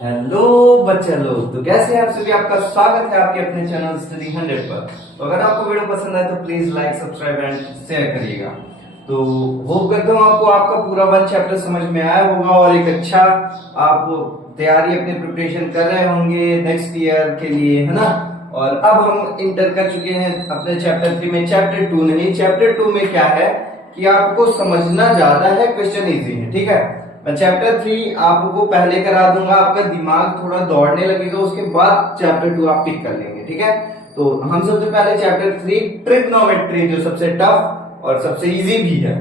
Hello बच्चे लोग, तो कैसे हैं आप सभी। आपका स्वागत है आपके अपने चैनल स्टडी 100 पर। तो अगर आपको वीडियो पसंद आए तो please like, subscribe and share करिएगा। तो होप करता हूँ आपको आपका पूरा 1 चैप्टर समझ में आया होगा और एक अच्छा आप तैयारी अपनी प्रिपरेशन कर रहे होंगे नेक्स्ट ईयर के लिए, है ना। और अब हम इंटर कर चुके हैं अपने चैप्टर 3 में। चैप्टर 2 नहीं, चैप्टर 2 में क्या है कि आपको समझना ज्यादा है, क्वेश्चन इजी है, ठीक है। मैं चैप्टर 3 आपको पहले करा दूंगा, आपका दिमाग थोड़ा दौड़ने लगेगा, उसके बाद चैप्टर 2 आप पिक कर लेंगे, ठीक है। तो हम सबसे पहले चैप्टर 3 ट्रिग्नोमेट्री, जो सबसे टफ और सबसे इजी भी है।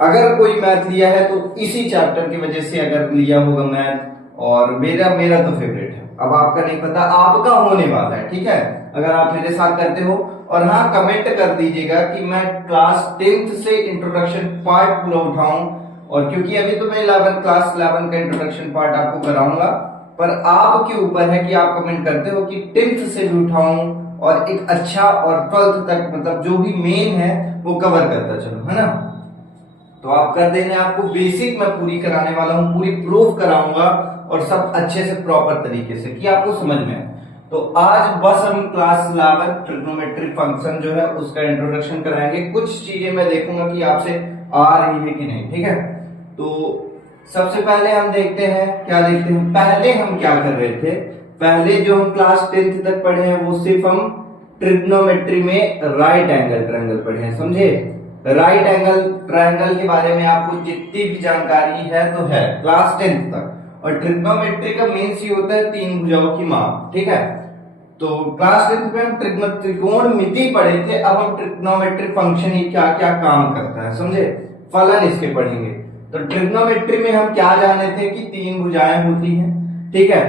अगर कोई मैथ लिया है तो इसी चैप्टर की वजह से अगर लिया होगा मैथ, और मेरा मेरा तो फेवरेट है। अब आपका नहीं पता, आपका होने वाला है, ठीक है, अगर आप मेरे साथ करते हो। और हाँ, कमेंट कर दीजिएगा कि मैं क्लास 10th से इंट्रोडक्शन पार्ट पूरा उठाऊं। और क्योंकि अभी तो मैं क्लास 11 का इंट्रोडक्शन पार्ट आपको कराऊंगा, पर आपके ऊपर है कि आप कमेंट करते हो कि 10th से भी उठाऊं और एक अच्छा और 12th तक, मतलब जो भी मेन है वो कवर करता चलो, है ना। तो आप कर देना, आपको बेसिक मैं पूरी कराने वाला हूं, पूरी प्रूफ कराऊंगा और सब अच्छे से प्रॉपर तरीके से कि आपको समझ में आए। तो आज बस हम क्लास 11 ट्रिग्नोमेट्रिक फंक्शन जो है उसका इंट्रोडक्शन कराएंगे। कुछ चीजें मैं देखूंगा कि आपसे आ रही है कि नहीं, ठीक है। तो सबसे पहले हम देखते हैं, क्या देखते हैं, पहले हम क्या कर रहे थे। पहले जो हम क्लास 10th तक पढ़े हैं वो सिर्फ हम ट्रिग्नोमेट्री में राइट एंगल ट्रायंगल पढ़े हैं, समझे। राइट एंगल ट्रायंगल के बारे में आपको जितनी भी जानकारी है तो है क्लास 10th तक। और ट्रिग्नोमेट्री का मेन सी होता है तीन भुजाओं की माप, ठीक है। तो क्लास 10th में हम त्रिकोणमिति पढ़े थे, अब हम ट्रिग्नोमेट्रिक फंक्शन ही क्या क्या काम करता है समझे, फलन इसके पढ़ेंगे। तो ट्रिग्नोमेट्री में हम क्या जाने थे कि तीन भुजाएं होती हैं, ठीक है।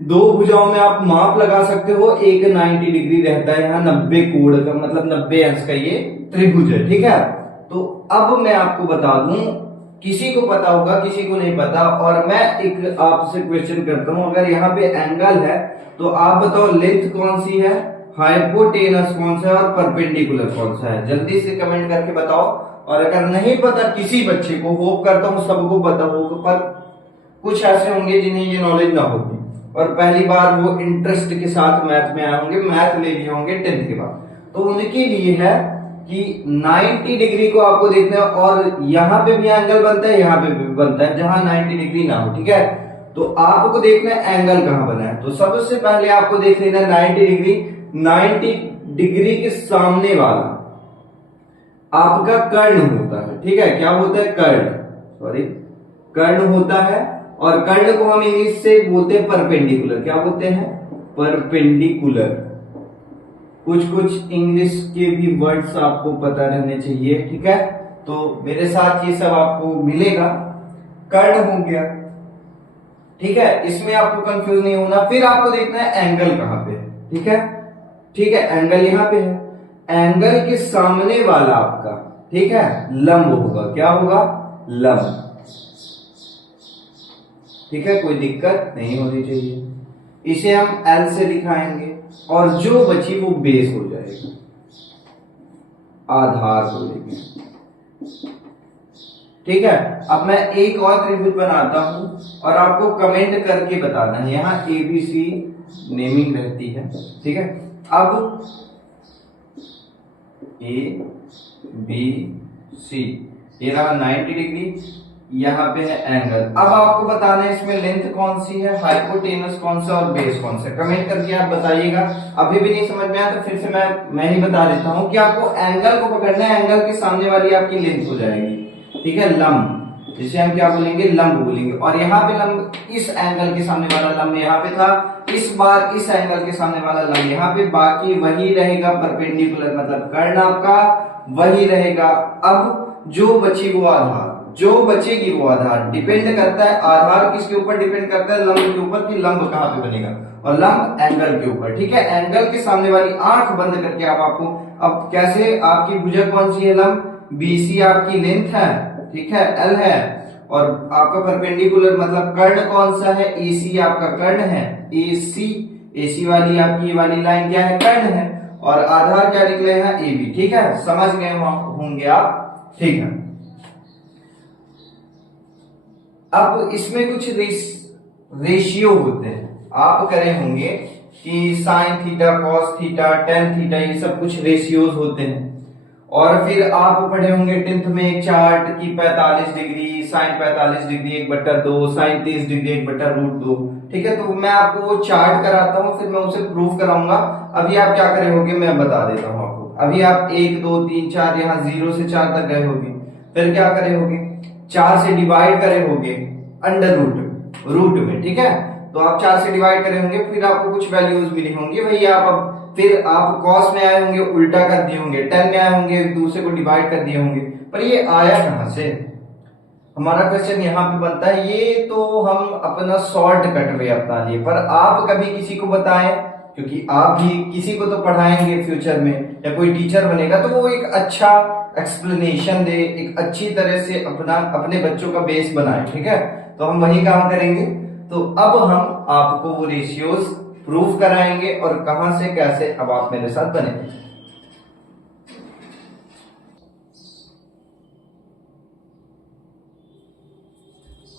दो भुजाओं में आप माप लगा सकते हो, एक 90 डिग्री रहता है, यहाँ 90 कोण का मतलब 90 अंश का ये त्रिभुज है, ठीक है। तो अब मैं आपको बता दूं, किसी को पता होगा किसी को नहीं पता, और मैं एक आपसे क्वेश्चन करता हूं। अगर यहाँ पे एंगल है तो आप बताओ लेंथ कौन सी है, हाइपोटेनस कौन सा है और परपेंडिकुलर कौन सा है, जल्दी से कमेंट करके बताओ। और अगर नहीं पता किसी बच्चे को, होप करता हूं सबको पता होगा, पर कुछ ऐसे होंगे जिन्हें ये नॉलेज ना होगी और पहली बार वो इंटरेस्ट के साथ मैथ में आए होंगे, मैथ ले लिए होंगे 10th के बाद, तो उनके लिए है कि 90 डिग्री को आपको देखना है। और यहां पे भी एंगल बनता है, यहां पे भी बनता है, जहां 90 डिग्री ना हो, ठीक है। तो आपको देखना है एंगल कहां बना है। तो सबसे पहले आपको देख लेना 90 डिग्री। 90 डिग्री के सामने वाला आपका कर्ण होता है, ठीक है। क्या होता है, कर्ण, सॉरी कर्ण होता है। और कर्ण को हम इंग्लिश से बोलते हैं परपेंडिकुलर। क्या बोलते हैं, परपेंडिकुलर। कुछ कुछ इंग्लिश के भी वर्ड्स आपको पता रहने चाहिए, ठीक है। तो मेरे साथ ये सब आपको मिलेगा। कर्ण हो गया, ठीक है, इसमें आपको कंफ्यूज नहीं होना। फिर आपको देखना है एंगल कहां पे है, ठीक है। ठीक है, एंगल यहां पे है। एंगल के सामने वाला आपका, ठीक है, लंब होगा। क्या होगा, लंब, ठीक है, कोई दिक्कत नहीं होनी चाहिए। इसे हम L से दिखाएंगे और जो बची वो बेस हो जाएगी, आधार को लेंगे, ठीक है। अब मैं एक और त्रिभुज बनाता हूं और आपको कमेंट करके बताना है। यहां ABC नेमिंग रहती है, ठीक है। अब ABC, ये रहा 90 डिग्री, यहाँ पे है एंगल। अब आपको बताना है इसमें लेंथ कौन सी है, हाइपोटेनस कौन सा और बेस कौन सा। कमेंट करके आप बताइएगा। अभी भी नहीं समझ में आया तो फिर से मैं ही बता देता हूं कि आपको एंगल को पकड़ना है। एंगल के सामने वाली आपकी लेंथ हो जाएगी, ठीक है, लंब, जिसे हम क्या बोलेंगे, लंब बोलेंगे। और यहाँ पे लंब, इस एंगल के सामने वाला लंब यहाँ पे था, इस बार इस एंगल के सामने वाला लंब यहाँ पे, बाकी वही रहेगा परपेंडिकुलर, मतलब कर्ण आपका वही रहेगा। अब जो बची वो आधार, जो बचेगी वो आधार, डिपेंड करता है आधार किसके ऊपर डिपेंड करता है, लंब के ऊपर, कि लंब कहां पे बनेगा, और लंब एंगल के ऊपर, ठीक है। एंगल के सामने वाली आंख बंद करके आप आपको, अब कैसे, आपकी भुजा कौन सी है, लंब, BC आपकी लेंथ है, ठीक है, L है। और आपका परपेंडिकुलर मतलब कर्ण कौन सा है, AC आपका कर्ण है, AC वाली आपकी ये वाली लाइन क्या है, कर्ण है। और आधार क्या निकले हैं, AB, ठीक है, समझ गए होंगे आप, ठीक है। अब इसमें कुछ रेशियो होते हैं। आप करे होंगे कि sine theta, cos theta, tan theta, ये सब कुछ रेशियोज होते हैं। और फिर आप पढ़े होंगे 10th में एक चार्ट की 45 degree, sine 45 degree 1/2, sine 30 degree 1/√2। ठीक है, तो मैं आपको वो चार्ट कराता हूँ, फिर मैं उसे प्रूफ कराऊंगा। अभी आप क्या करे होगे मैं बता देता हूँ आपको। अभी आप 1 2 3 4 यहाँ 0 से 4 तक गए होगे, फिर क्या करे होगे 4 से डिवाइड करे होगे अंडर रूट में। ठीक है, तो आप 4 से डिवाइड करे होंगे, फिर आपको कुछ वैल्यूज मिली होंगी वही आप अब फिर आप कॉस में आए होंगे, उल्टा कर दिए होंगे, 10 में आए होंगे, दूसरे को डिवाइड कर दिए होंगे। पर ये आया कहां से? हमारा क्वेश्चन यहाँ पे बनता है, ये तो हम अपना शॉर्ट कट वे अपना लिए, पर आप कभी किसी को बताएं, क्योंकि आप भी किसी को तो पढ़ाएंगे फ्यूचर में, या कोई टीचर बनेगा तो वो एक अच्छा एक्सप्लेनेशन दे, एक अच्छी तरह से अपने बच्चों का बेस बनाए। ठीक है, तो हम वही काम करेंगे। तो अब हम आपको वो रेशियोज प्रूफ कराएंगे और कहां से कैसे, अब आप मेरे साथ बने।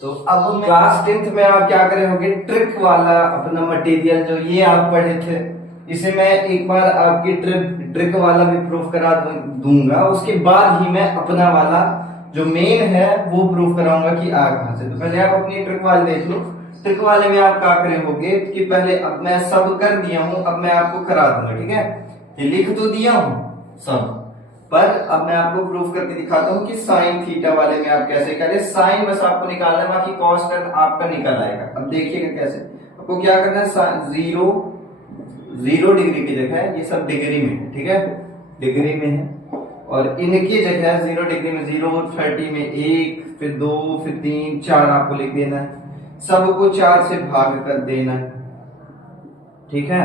तो अब क्लास 10th में आप क्या करे होगे, ट्रिक वाला अपना मटेरियल जो ये आप पढ़े थे, इसे मैं एक बार आपकी ट्रिक वाला भी प्रूफ करा दूंगा। उसके बाद ही मैं अपना वाला जो मेन है वो प्रूफ कराऊंगा कि आ कहां से। तो पहले आप अपनी ट्रिक वाले देख लो। ट्रिक वाले में आप क्या करे होगे कि पहले, अब मैं सब कर दिया हूं, अब मैं आपको करा दूंगा। ठीक है, ये लिख तो दिया हूं सब, पर अब मैं आपको प्रूफ करके दिखाता हूं कि साइन थीटा वाले में आप कैसे करें। साइन बस आपको निकालना है, बाकी कॉस आपका निकल आएगा। अब देखिएगा कैसे। आपको क्या करना है, जीरो डिग्री की जगह ये सब डिग्री में है। ठीक है, डिग्री में है, और इनकी जगह 0 डिग्री में 0, 30 में 1, फिर 2, फिर 3, 4 आपको लिख देना है। सबको 4 से भाग कर देना है। ठीक है,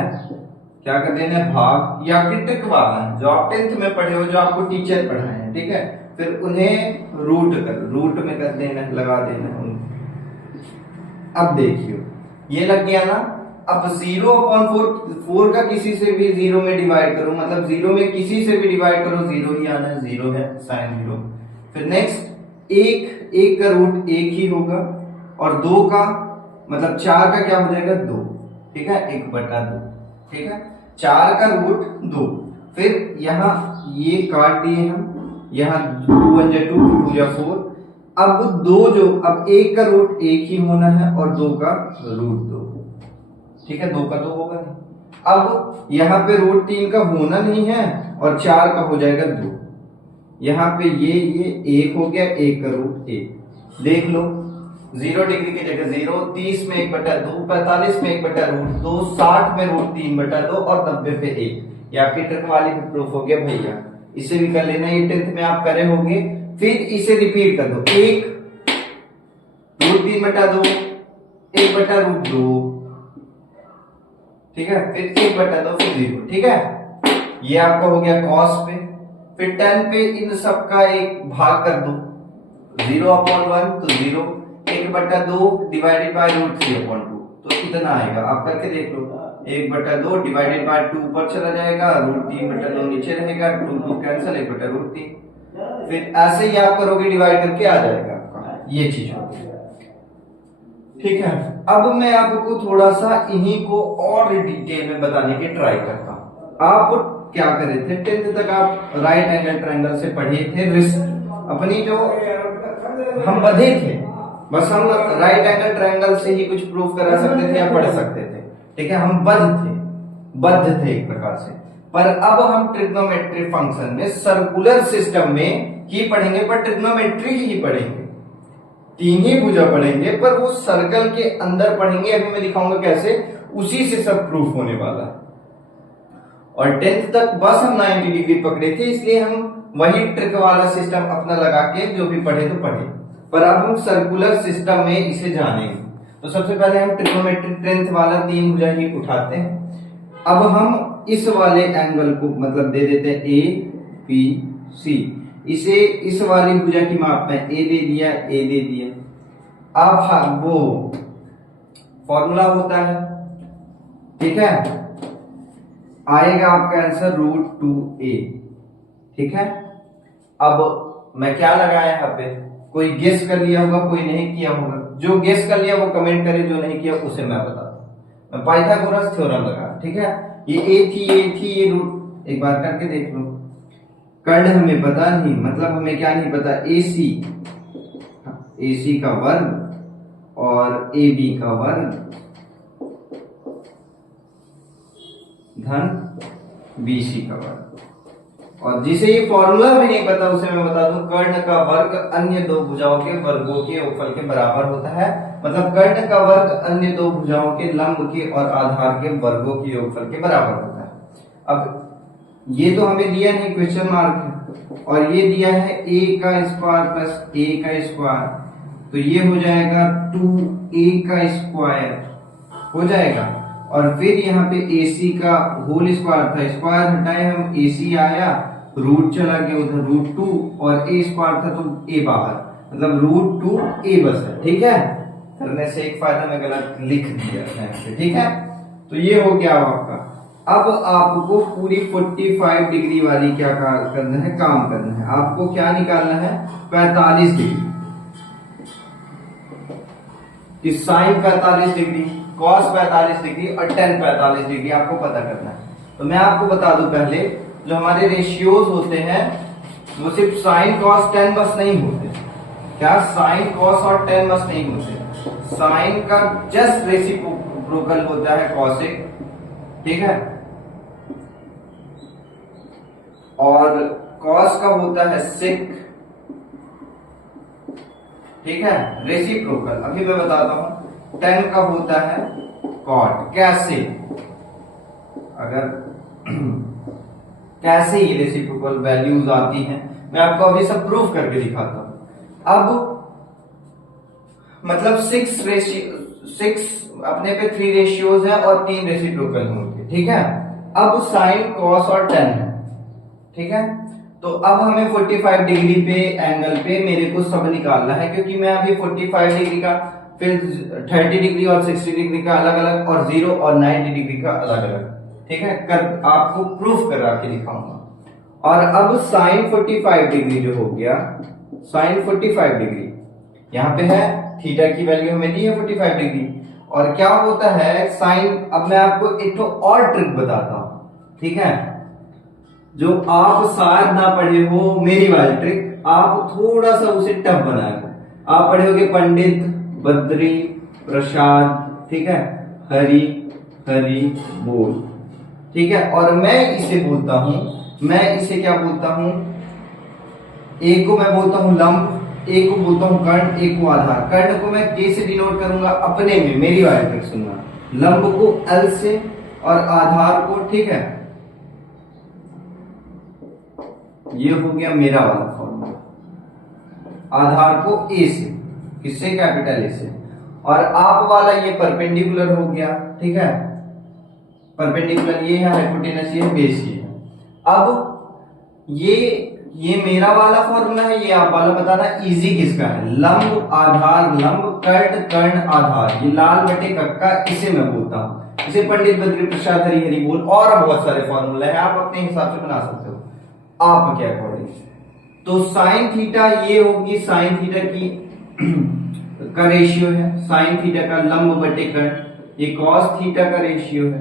क्या कर देना है, भाग। या फिर ट्रिक वाला जो आप 10th में पढ़े हो, जो आपको टीचर पढ़ाए हैं। ठीक है, फिर उन्हें रूट में कर देना है, लगा देना है उनको। अब देखियो ये लग गया ना। अब 0/4 का किसी से भी 0 में डिवाइड करो, मतलब 0 में किसी से भी डिवाइड करो 0 ही आना है, 0 है साइन 0। फिर नेक्स्ट एक का रूट 1 ही होगा, और 2 का मतलब 4 का क्या हो जाएगा 2। ठीक है, 1/2। ठीक है, 4 का रूट 2। फिर यहाँ ये काट दिए हम, यहाँ 2 1 जा 2, 2 जा 4। अब 2 अब 1 का रूट 1 ही होना है, और 2 का रूट 2। ठीक है, 2 का तो होगा नहीं। अब यहाँ पे रूट 3 का होना नहीं है, और 4 का हो जाएगा 2। यहाँ पे ये 1 हो गया, 1 का रूट 1। देख लो, 0 डिग्री की जगह 0, 30 में 1/2, 45 में 1/√2, 60 में √3/2 और 90 पे 1। ये आपकी ट्रिक वाली भी प्रूफ हो गया भैया। इसे भी कर लेना, ये 10th में आप करे होंगे। फिर इसे रिपीट कर दो, 1 √3/2, 1/√2। ठीक है, फिर 1/2, फिर 0। ठीक है, ये आपका हो गया कॉस पे। फिर 10 पे इन सब का एक भाग कर दो, 0/1 तो 0, 1/2 डिवाइडेड बाय √3/2, तो इतना आएगा। आप करके देख लो, 1/2 डिवाइडेड बाय 2 ऊपर चला जाएगा, √3/2 नीचे रहेगा, 2 2 कैंसिल, 1/√3। फिर ऐसे ही आप करोगे, डिवाइड करके आ जाएगा आपका, ये चीज होगी। ठीक है, अब मैं आपको थोड़ा सा इन्हीं को और डिटेल में बताने की ट्राई करता हूँ। आप क्या करे थे 10th तक, आप राइट एंगल ट्रायंगल से पढ़े थे, अपनी जो हम बधे थे, बस हम राइट एंगल ट्रायंगल से ही कुछ प्रूफ करा सकते थे या पढ़ सकते थे। ठीक है, हम बद्ध थे एक प्रकार से। पर अब हम ट्रिग्नोमेट्री फंक्शन में सर्कुलर सिस्टम में ही पढ़ेंगे, पर ट्रिग्नोमेट्री ही पढ़ेंगे, 3 ही भुजा पढ़ेंगे, पर वो सर्कल के अंदर पढ़ेंगे। अभी मैं दिखाऊंगा कैसे, उसी से सब प्रूफ होने वाला है। और 10th तक बस हम 90 डिग्री पकड़े थे, इसलिए हम वही ट्रिक वाला सिस्टम अपना लगा के जो भी पढ़े तो पढ़े, पर अब हम सर्कुलर सिस्टम में इसे जानेंगे। तो सबसे पहले हम ट्रिग्नोमेट्री 10th वाला 3 भुजा ही उठाते हैं। अब हम इस वाले एंगल को मतलब दे देते हैं APC, इसे इस वाली भुजा की माप में ए दे दिया। अब वो फॉर्मूला होता है, ठीक है, आएगा आपका आंसर √2a। ठीक है, अब मैं क्या लगाया यहाँ पे, कोई गेस कर लिया होगा, कोई नहीं किया होगा। जो गेस कर लिया वो कमेंट करे, जो नहीं किया उसे मैं बताता हूँ। मैं पाइथागोरस थ्योरम लगा, ठीक है। ये ए थी ये रूट, एक बार करके देख लो। कर्ण हमें पता नहीं, मतलब हमें क्या नहीं पता, AC का वर्ग और AB का वर्ग धन BC का वर्ग। और जिसे ये फॉर्मूला भी नहीं पता उसे मैं बता दूं, कर्ण का वर्ग अन्य दो भुजाओं के वर्गों के योगफल के बराबर होता है। मतलब कर्ण का वर्ग अन्य दो भुजाओं के लंब के और आधार के वर्गों के योगफल के बराबर होता है। अब ये तो हमें दिया नहीं, क्वेश्चन मार्क है, और ये दिया है a का स्क्वायर प्लस a का स्क्वायर, तो ये हो जाएगा 2a का स्क्वायर हो जाएगा। और फिर यहाँ पे AC का होल स्क्वायर था, स्क्वायर हटाए हम, AC आया, रूट चला गया उधर, √2, और a स्क्वायर था तो a बाहर, मतलब √2a बस है, ठीक है। करने से एक फायदा मैं गलत लिख दिया है, ठीक है। तो ये हो गया आपका। अब आपको पूरी 45 डिग्री वाली क्या करना है, काम करना है। आपको क्या निकालना है, 45 डिग्री कि साइन 45 डिग्री, कॉस 45 डिग्री और टेन 45 डिग्री आपको पता करना है। तो मैं आपको बता दूं पहले, जो हमारे रेशियोज होते हैं वो सिर्फ साइन कॉस टेन बस नहीं होते। क्या साइन कॉस और टेन बस नहीं होते, साइन का जस्ट रेसिप्रोकल होता है कॉसेक, ठीक है, और कॉस का होता है सेक, ठीक है, रेसिप्रोकल। अभी मैं बताता हूं, टेन का होता है कॉट। कैसे, अगर कैसे ये रेसिप्रोकल वैल्यूज आती हैं मैं आपको अभी सब प्रूफ करके दिखाता हूं। अब मतलब 6 अपने पे 3 रेशियोज है और 3 रेसिप्रोकल होंगे, ठीक है। अब साइन कॉस और टेन है, ठीक है। तो अब हमें 45 डिग्री पे एंगल पे मेरे को सब निकालना है, क्योंकि मैं अभी 45 डिग्री का, फिर 30 डिग्री और 60 डिग्री का अलग अलग, और 0 और 90 डिग्री का अलग अलग, ठीक है, कर आपको प्रूफ करा के दिखाऊंगा। और अब साइन 45 डिग्री जो हो गया, साइन 45 डिग्री यहाँ पे है, थीटा की वैल्यू हमें दी है 45 डिग्री। और क्या होता है साइन, अब मैं आपको एक तो और ट्रिक बताता हूं, ठीक है, जो आप शायद ना पढ़े हो, मेरी वाली ट्रिक, आप थोड़ा सा उसे टफ बनाए। आप पढ़े होगे पंडित बद्री प्रसाद, ठीक है, हरि हरि बोल, ठीक है। और मैं इसे बोलता हूं, मैं इसे क्या बोलता हूं, एक को मैं बोलता हूं लंब, एक को बोलता हूं कर्ण, एक को आधार। कर्ण को मैं के से डिनोट करूंगा अपने में, मेरी वाली ट्रिक सुनना, लंब को L से और आधार को, ठीक है, ये हो गया मेरा वाला फॉर्मूला, आधार को A से, किससे, कैपिटल A से, और आप वाला ये परपेंडिकुलर हो गया, ठीक है, परपेंडिकुलर ये है, हाइपोटेनस ये है, बेस ये है। अब ये मेरा वाला फॉर्मूला है, ये आप वाला बताना इजी किसका है, लंब आधार लंब, कर्ण कर्ण आधार, ये लाल बटे कक्का, इसे मैं बोलता हूं, इसे पंडित बद्री प्रसाद हरि हरि बोल। और बहुत सारे फॉर्मूले हैं, आप अपने हिसाब से बना सकते हो आपके अकॉर्डिंग। तो साइन थीटा ये होगी, साइन थीटा की का रेशियो है, साइन थीटा का लंब बटे कर्ण, ये कॉस थीटा का रेशियो है,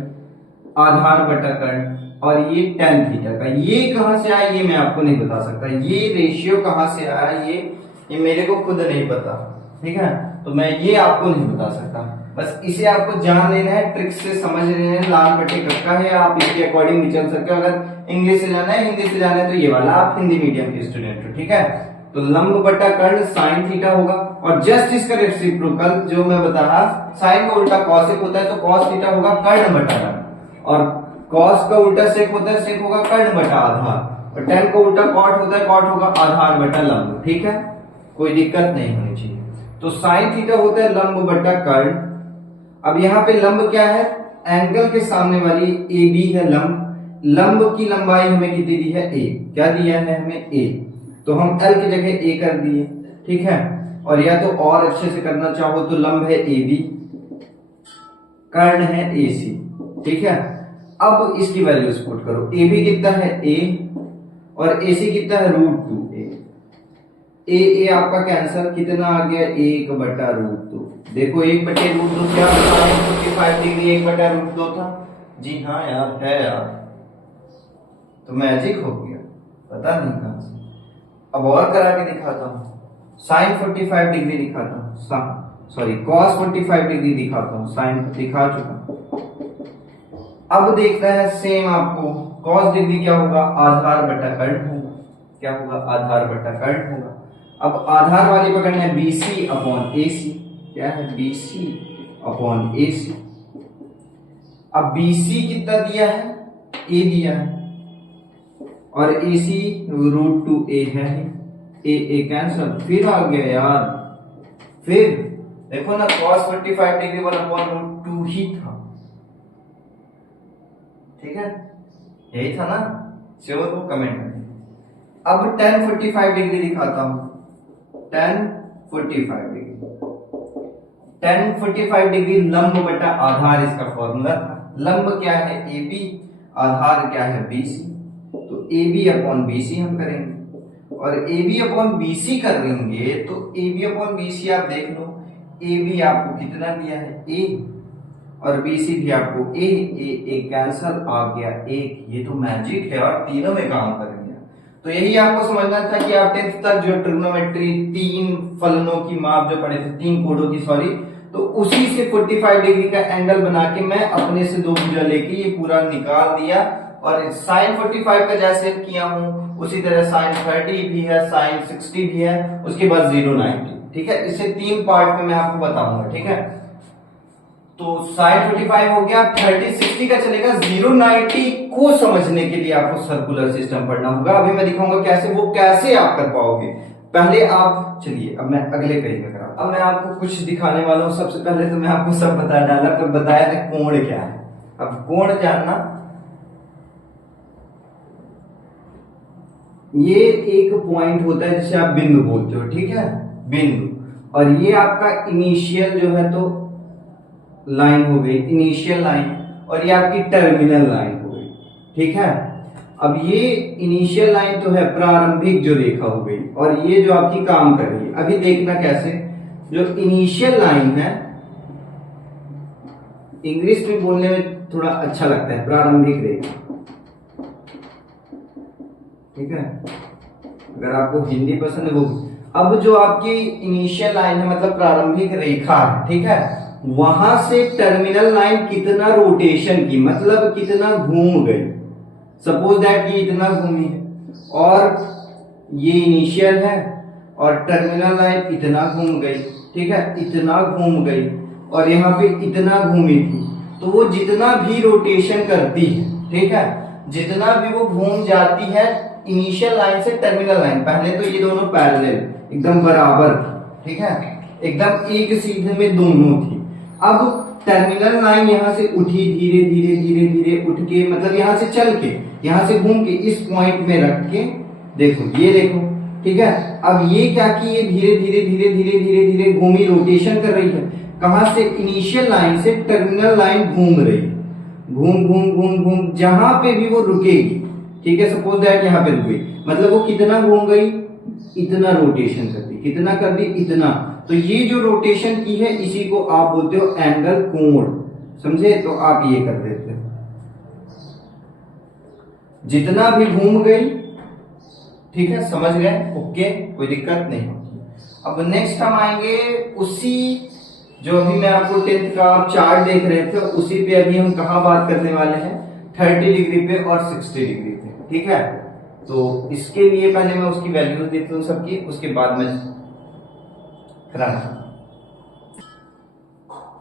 आधार बटा कर्ण, और ये टेन थीटा का। ये कहां से आया ये मैं आपको नहीं बता सकता, ये रेशियो कहां से आया ये मेरे को खुद नहीं पता, ठीक है, तो मैं ये आपको नहीं बता सकता। बस इसे आपको जान लेना है, ट्रिक से समझ लेना है, लाल बटे कक्का है, आप इसके अकॉर्डिंग भी चल सकते हो। अगर इंग्लिश से जाना है, हिंदी से जाना है, तो ये वाला, आप हिंदी मीडियम के स्टूडेंट हो, ठीक है। तो लंब बटा कर्ण साइन थीटा होगा, और जस्ट इसका रेसिप्रोकल जो मैं बता रहा, साइन का उल्टा कॉसेक होता है, तो कॉस थीटा होगा कर्ण बटा कर्ण, और कॉस का उल्टा सेक होता है, सेक होगा कर्ण बटा आधार, और टेन का उल्टा कॉट होता है, कॉट होगा आधार बटा लंब, ठीक है, कोई दिक्कत नहीं होनी चाहिए। तो साइन थीटा होता है लंब बटा कर्ण। अब यहाँ पे लंब क्या है, एंगल के सामने वाली AB है लंब, लंब की लंबाई हमें कितनी दी है, A, क्या दिया है हमें A, तो हम L की जगह A कर दिए, ठीक है। और या तो और अच्छे से करना चाहो तो लंब है AB, कर्ण है AC, ठीक है। अब इसकी वैल्यू पुट करो, AB कितना है A और AC कितना है √2A। ए आपका कैंसर, कितना आ गया 1/√2। देखो 1/√2 क्या sin 45 डिग्री 1/√2 था। जी हाँ यार, है यार, तो मैजिक हो गया, पता नहीं कहां से। अब और करा के दिखाता हूँ, sin 45 डिग्री दिखाता हूँ, सॉरी cos 45 डिग्री दिखाता हूँ, sin दिखा चुका। अब देखना है सेम आपको, cos डिग्री क्या होगा, आधार बटा कर्ण होगा। क्या होगा, आधार बटा कर्ण होगा। अब आधार वाली पकड़ना है BC अपॉन AC। क्या है, BC अपॉन AC। अब BC कितना दिया है, A दिया है, और AC √2a है, A कैंसल। फिर आ गया यार, फिर देखो ना, cos 45 डिग्री 1/√2 ही था, ठीक है, यही था ना, श्योर हो कमेंट में। अब tan 45 डिग्री दिखाता हूं, tan 45 डिग्री, tan 45 डिग्री लंब बटा आधार इसका फॉर्मूला था। लंब क्या है, AB, आधार क्या है, BC, तो AB अपॉन BC हम करेंगे, और AB अपॉन BC करेंगे तो AB अपॉन BC आप देख लो, AB आपको कितना दिया है, A, और BC भी आपको A कैंसल आ गया 1। ये तो मैजिक है और तीनों में काम करेंगे। तो यही आपको समझना था कि आप 10th तक जो ट्रिग्नोमेट्री 3 फलनों की माप जो पढ़े थे, 3 कोणों की, सॉरी, तो उसी से 45 डिग्री का एंगल बना के मैं अपने से 2 भुजा लेके ये पूरा निकाल दिया, और sin 45 का जैसे किया हूं उसी तरह sin 30 भी है, sin 60 भी है, उसके बाद 090, ठीक है। इसे 3 पार्ट में मैं आपको बताऊंगा, ठीक है। तो sin 45 हो गया, 30 60 का चलेगा, 090 को समझने के लिए आपको सर्कुलर सिस्टम पढ़ना होगा। अभी मैं दिखाऊंगा कैसे, वो कैसे आप कर पाओगे। पहले आप चलिए, अब मैं अगले पेज में करा, अब मैं आपको कुछ दिखाने वाला हूं। सबसे पहले तो मैं आपको सब बता डाला, फिर बताया था कोण क्या है। अब कोण जानना, ये एक पॉइंट होता है जिसे आप बिंदु बोलते हो, ठीक है, बिंदु, और ये आपका इनिशियल जो है तो लाइन हो गई, इनिशियल लाइन, और ये आपकी टर्मिनल लाइन हो गई, ठीक है। अब ये इनिशियल लाइन तो है प्रारंभिक जो रेखा हो गई, और ये जो आपकी काम कर रही है। अभी देखना कैसे, जो इनिशियल लाइन है, इंग्लिश में बोलने में थोड़ा अच्छा लगता है, प्रारंभिक रेखा, ठीक है, अगर आपको हिंदी पसंद है वो। अब जो आपकी इनिशियल लाइन है मतलब प्रारंभिक रेखा है, ठीक है, वहां से टर्मिनल लाइन कितना रोटेशन की, मतलब कितना घूम गई। सपोज दैट ये इतना घूमी है, और ये इनिशियल है, और टर्मिनल लाइन इतना घूम गई, ठीक है, इतना घूम गई, और यहाँ पे इतना घूमी थी। तो वो जितना भी रोटेशन करती है, ठीक है, जितना भी वो घूम जाती है इनिशियल लाइन से टर्मिनल लाइन, पहले तो ये दोनों पैरेलल एकदम बराबर, ठीक है, एकदम एक सीधे में दोनों थी। अब टर्मिनल लाइन यहां से उठी, धीरे धीरे धीरे धीरे उठ के, मतलब यहां से चल के, यहां से घूम के इस पॉइंट में रख के, देखो ये देखो, ठीक है। अब ये क्या की, ये धीरे धीरे धीरे धीरे धीरे धीरे घूमी, रोटेशन कर रही है, कहां से, इनिशियल लाइन से टर्मिनल लाइन घूम रही, घूम घूम घूम घूम, जहां पे भी वो रुकेगी, ठीक है, सपोज दैट यहां पे रुक गई, मतलब वो कितना घूम गई, इतना रोटेशन कर दी, कितना कर दी, इतना। तो ये जो रोटेशन की है इसी को आप बोलते हो एंगल, कोण, समझे। तो आप ये कर देते हो, जितना भी घूम गई, ठीक है, समझ गए, ओके, कोई दिक्कत नहीं होती। अब नेक्स्ट हम आएंगे उसी, जो अभी मैं आपको 10th का आप चार्ट देख रहे थे, उसी पे अभी हम कहां बात करने वाले हैं, 30 डिग्री पे और 60 डिग्री पे, ठीक है। तो इसके लिए पहले मैं उसकी वैल्यूज देता हूं सबकी, उसके बाद में कराना।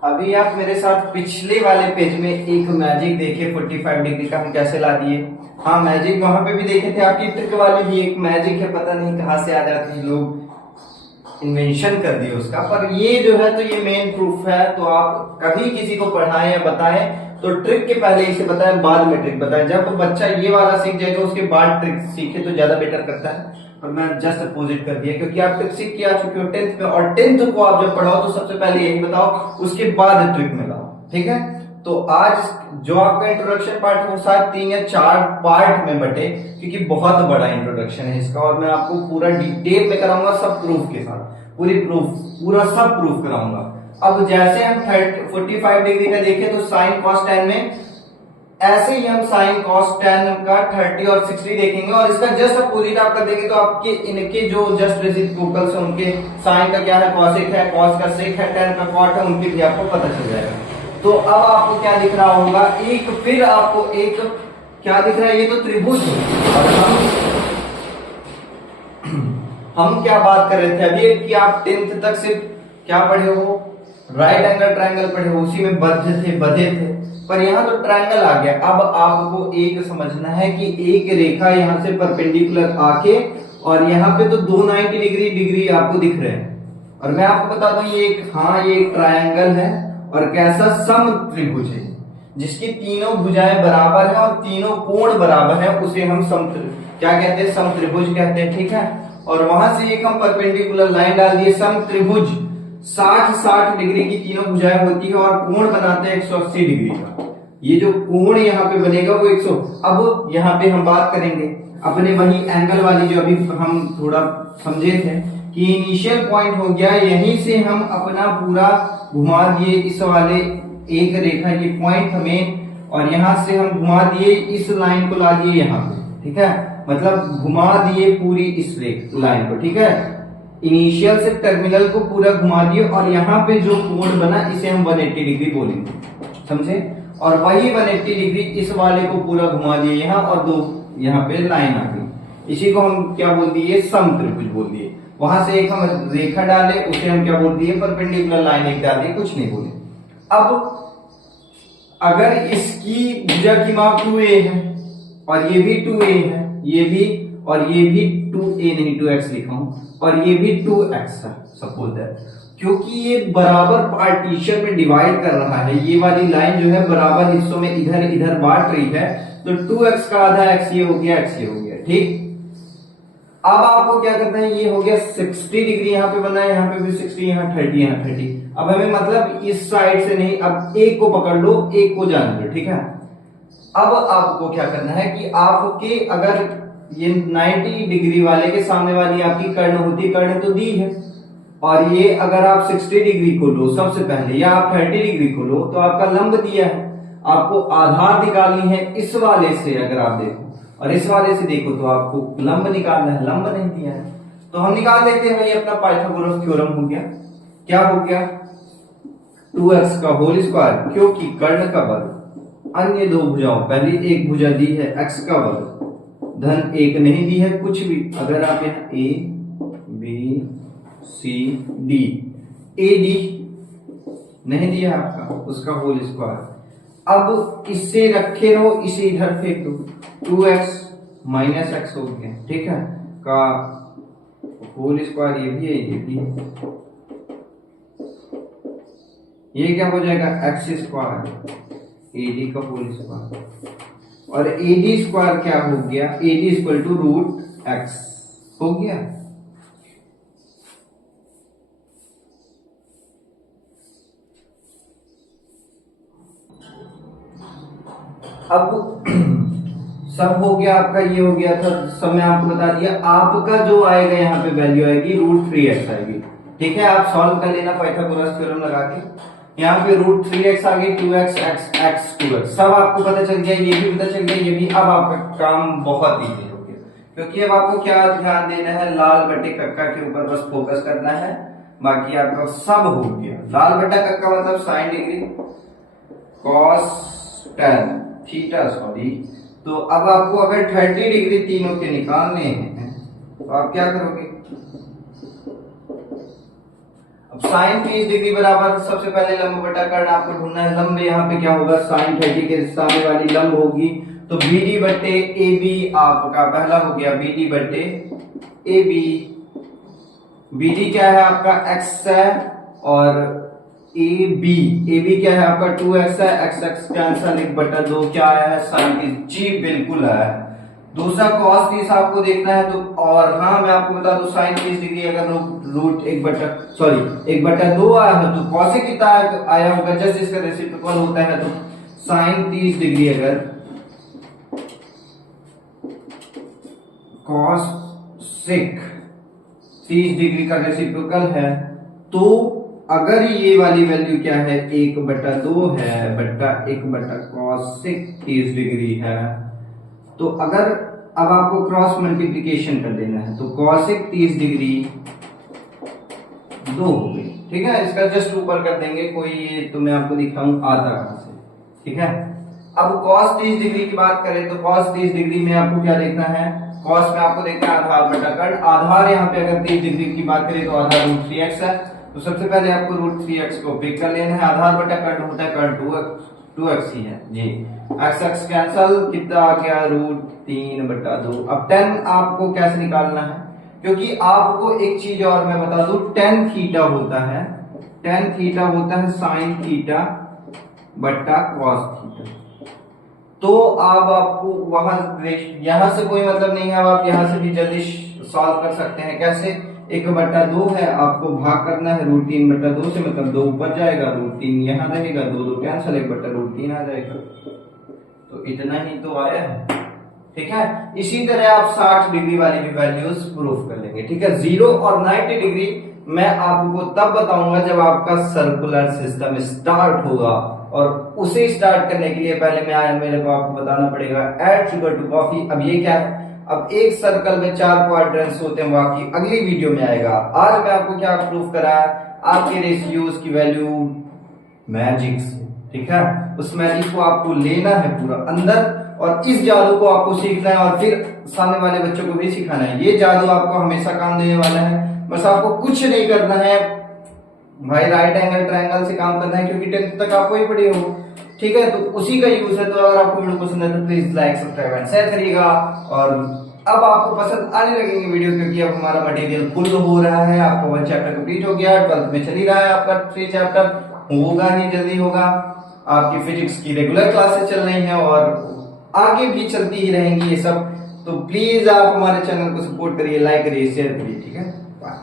अभी आप मेरे साथ पिछले वाले पेज में एक मैजिक देखे 45 डिग्री का हम कैसे ला दिए। हाँ, मैजिक वहां पे भी देखे थे, आपकी ट्रिक वाली भी एक मैजिक है, पता नहीं कहां से आ जाती है, लोग इन्वेंशन कर दिए उसका, पर ये जो है तो ये मेन प्रूफ है। तो आप कभी किसी को पढ़ाएं या बताएं तो ट्रिक के पहले इसे बताएं, बाद में ट्रिक बताएं। जब बच्चा ये वाला सीख जाएगा उसके बाद ट्रिक सीखे तो ज्यादा बेटर करता है। और मैं जस्ट अपोजिट कर दिया, क्योंकि आप ट्रिक सीख के आ चुके हो 10th में, और 10th को आप जब पढ़ाओ तो सबसे पहले यही बताओ, उसके बाद ट्रिक में लाओ, ठीक है। तो आज जो आपका इंट्रोडक्शन पार्ट है वो शायद 3 या 4 पार्ट में बटे, क्योंकि बहुत बड़ा इंट्रोडक्शन है इसका, और मैं आपको पूरा डिटेल में कराऊंगा सब प्रूफ के साथ, पूरा सब प्रूफ कराऊंगा। अब जैसे हम 45 डिग्री का देखें तो साइन कॉस टेन में ऐसे ही हम साइन कॉस टेन का 30 और 60 देखेंगे, और इसका जस्ट अपोजिट आप कर देंगे तो आपके इनके जो जस्ट रेसिप्रोकल्स है उनके साइन का क्या है कॉसेक है, कॉस का सेक है, टेन का कॉट है, उनके भी आपको पता चल जाएगा। तो अब आपको क्या दिख रहा होगा, एक फिर आपको एक क्या दिख रहा है, ये तो त्रिभुज है। और हम क्या बात कर रहे थे अभी कि आप 10th तक सिर्फ क्या पढ़े हो, राइट एंगल ट्रायंगल पढ़े हो, उसी में बधे थे, पर यहाँ तो ट्रायंगल आ गया। अब आपको एक समझना है कि एक रेखा यहाँ से परपेंडिकुलर आके और यहाँ पे तो 290 डिग्री आपको दिख रहे हैं, और मैं आपको बता दूं ये एक ट्रायंगल है और कैसा सम त्रिभुज है जिसकी तीनों भुजाएं बराबर है और तीनों कोण बराबर है, उसे हम क्या कहते हैं, सम त्रिभुज कहते हैं, ठीक है। और वहां से एक हम परपेंडिकुलर लाइन डाल दिए, सम त्रिभुज 60 डिग्री की तीनों भुजाएं होती है और कोण बनाते हैं 180 डिग्री का। ये जो कोण यहाँ पे बनेगा वो 100। अब यहाँ पे हम बात करेंगे अपने वही एंगल वाली जो अभी हम थोड़ा समझे थे कि इनिशियल पॉइंट हो गया, यहीं से हम अपना पूरा घुमा दिए इस वाले एक रेखा ये पॉइंट हमें, और यहां से हम घुमा दिए इस लाइन को ला दिए यहाँ पे, ठीक है, मतलब घुमा दिए पूरी इस लाइन को, ठीक है। इनिशियल से टर्मिनल को पूरा घुमा दिए और यहाँ पे जो कोण बना इसे हम 180 डिग्री बोलेंगे, समझे। और वही 180 डिग्री इस वाले को पूरा घुमा दिए यहाँ, और दो यहाँ पे लाइन आ गई, इसी को हम क्या बोल दिए, सम त्रिभुज बोल दिए। वहां से एक हम रेखा डाले, उसे हम क्या बोल दिए, परपेंडिकुलर लाइन एक डाल दी, कुछ नहीं बोले। अब अगर इसकी भुजा की माप 2a है और ये भी 2a है, ये भी, और ये भी 2a नहीं 2x लिखा हूं, और ये भी 2x है सपोज दैट, क्योंकि ये बराबर पार्टीशन में डिवाइड कर रहा है, ये वाली लाइन जो है बराबर हिस्सों में इधर बांट रही है, तो 2x का आधा x ये हो गया, x ये हो गया, ठीक। अब आपको क्या करना है, ये हो गया 60 डिग्री यहाँ पे बना है, यहाँ पे भी 60, यहाँ 30, यहाँ 30। अब हमें मतलब इस साइड से नहीं, अब एक को पकड़ लो, एक को जान लो, ठीक है। अब आपको क्या करना है कि आपके अगर ये 90 डिग्री वाले के सामने वाली आपकी कर्ण होती, कर्ण तो दी है, और ये अगर आप 60 डिग्री को लो सबसे पहले, या आप 30 डिग्री को लो, तो आपका लंब दिया है, आपको आधार निकालनी है इस वाले से, अगर आप देखो, और इस वाले से देखो तो आपको लंब निकालना है, लंब नहीं दिया है तो हम निकाल देते हैं भाई, अपना पाइथागोरस थ्योरम हो गया। क्या हो गया, 2x का होल स्क्वायर, क्योंकि कर्ण का वर्ग, अन्य दो भुजाओं, पहली एक भुजा दी है x का वर्ग धन एक नहीं दी है कुछ भी, अगर आप यहाँ a b c d, a d नहीं दिया आपका, उसका होल स्क्वायर। अब इससे रखे रहो, इसे इधर फेंक दो, 2x माइनस x हो गया, ठीक है, का होल स्क्वायर, ये भी है, ये भी है, ये क्या हो जाएगा, x स्क्वायर ad का होल स्क्वायर, और ad स्क्वायर क्या हो गया, ad equal to root x हो गया। अब सब हो गया आपका, ये हो गया था, सब मैं आपको बता दिया। आपका जो आएगा यहाँ पे वैल्यू आएगी √3x आएगी, ठीक है। आप सॉल्व कर लेना पाइथागोरस थ्योरम लगा के, यहाँ पे √3x आ गई, 2x x 2x सब आपको पता चल गया, ये भी पता चल गया, ये भी। अब आपका काम बहुत इजी हो गया, क्योंकि अब आपको क्या ध्यान देना है, लाल बटे कक्का के ऊपर बस फोकस करना है, बाकी आपका सब हो गया। लाल बटा कक्का मतलब sine degree cos tan theta, sorry. तो अब आपको अगर 30 डिग्री तीनों के निकालने हैं तो आप क्या करोगे, अब साइन 30 डिग्री बराबर सबसे पहले लंब बटा कर्ण आपको ढूंढना है। लंब यहाँ पे क्या होगा, साइन 30 के सामने वाली लंब होगी, तो BD बटे AB आपका पहला हो गया, BD बटे AB। BD क्या है आपका x है, और AB क्या है आपका 2x है, x कैंसल, 1/2 क्या आया है, साइन 30, जी बिल्कुल आया है। दूसरा cos 30 आपको देखना है, तो और हाँ मैं आपको बता दूं, साइन 30 डिग्री अगर रूट 1/2 आया है तो cos कितना आया होगा, जस्ट इसका रेसिप्रोकल होता है तो साइन 30 डिग्री अगर कॉस सेक 30 डिग्री का रेसिप्रोकल है, तो अगर ये वाली वैल्यू क्या है 1/2 है बट्टा 1/cos सेक 30 डिग्री है, तो अगर अब आपको क्रॉस मल्टीप्लीकेशन कर देना है तो कॉसेक 30 डिग्री 2 हो गई। ठीक है, इसका जस्ट ऊपर कर देंगे, कोई ये तो मैं आपको दिखाऊं आता कहां से। ठीक है, अब cos 30 डिग्री की बात करें तो cos 30 डिग्री में आपको क्या देखना है, cos में आपको देखना है आधार बटा कर्ण। आधार यहाँ पे अगर 30 डिग्री की बात करें तो आधार √3x है, तो सबसे पहले आपको √3x को पिक कर लेना है। आधार बटा कर्ण होता है कर्ण 2x ही है जी। x कैंसल, कितना आ गया √3/2। अब 10 आपको कैसे निकालना है, क्योंकि आपको एक चीज और मैं बता दूं, tan थीटा होता है sin थीटा बट्टा cos थीटा। तो अब आपको यहां से कोई मतलब नहीं है, अब आप यहां से भी जल्दी सॉल्व कर सकते हैं। कैसे, 1/2 है, आपको भाग करना है √3/2 से, मतलब 2 ऊपर जाएगा, √3 यहां रहेगा, 2 कैंसल, 1/√3 आ जाएगा। तो इतना ही तो आया है। ठीक है, इसी तरह आप 60 डिग्री वाली भी वैल्यूज प्रूफ कर लेंगे। ठीक है, 0 और 90 डिग्री मैं आपको तब बताऊंगा जब आपका सर्कुलर सिस्टम स्टार्ट होगा, और उसे स्टार्ट करने के लिए पहले मेरे को आपको बताना पड़ेगा ऐड शुगर टू कॉफी। अब ये क्या है, अब एक सर्कल में 4 क्वाड्रेंट्स होते हैं, बाकी अगली वीडियो में आएगा। आज मैं आपको क्या प्रूफ कराया, आपके रेशियोज की वैल्यू मैजिक से। ठीक है, उस मैजिक को आपको लेना है पूरा अंदर, और इस जादू को आपको सीखना है और फिर सामने वाले बच्चों को भी सिखाना है। ये जादू आपको हमेशा काम देने वाला है, बस आपको कुछ नहीं करना है भाई, राइट एंगल ट्रायंगल से काम करना है, क्योंकि 10th तक आपको ही पढ़े हो। ठीक है, तो उसी का यूज है। तो अगर आपको वीडियो पसंद है तो please like subscribe and share करिएगा। और अब आपको पसंद आने लगेंगे वीडियो, क्योंकि अब हमारा मटेरियल फुल हो रहा है। आपका 1 चैप्टर कंप्लीट हो गया, 12th में चल ही रहा है आपका 3 चैप्टर, होगा ही जल्दी होगा। आपकी फिजिक्स की रेगुलर क्लासेस चल रही हैं और आगे भी चलती ही रहेंगी ये सब। तो प्लीज आप हमारे चैनल को सपोर्ट करिए, लाइक करिए, शेयर करिए। ठीक है, बाय।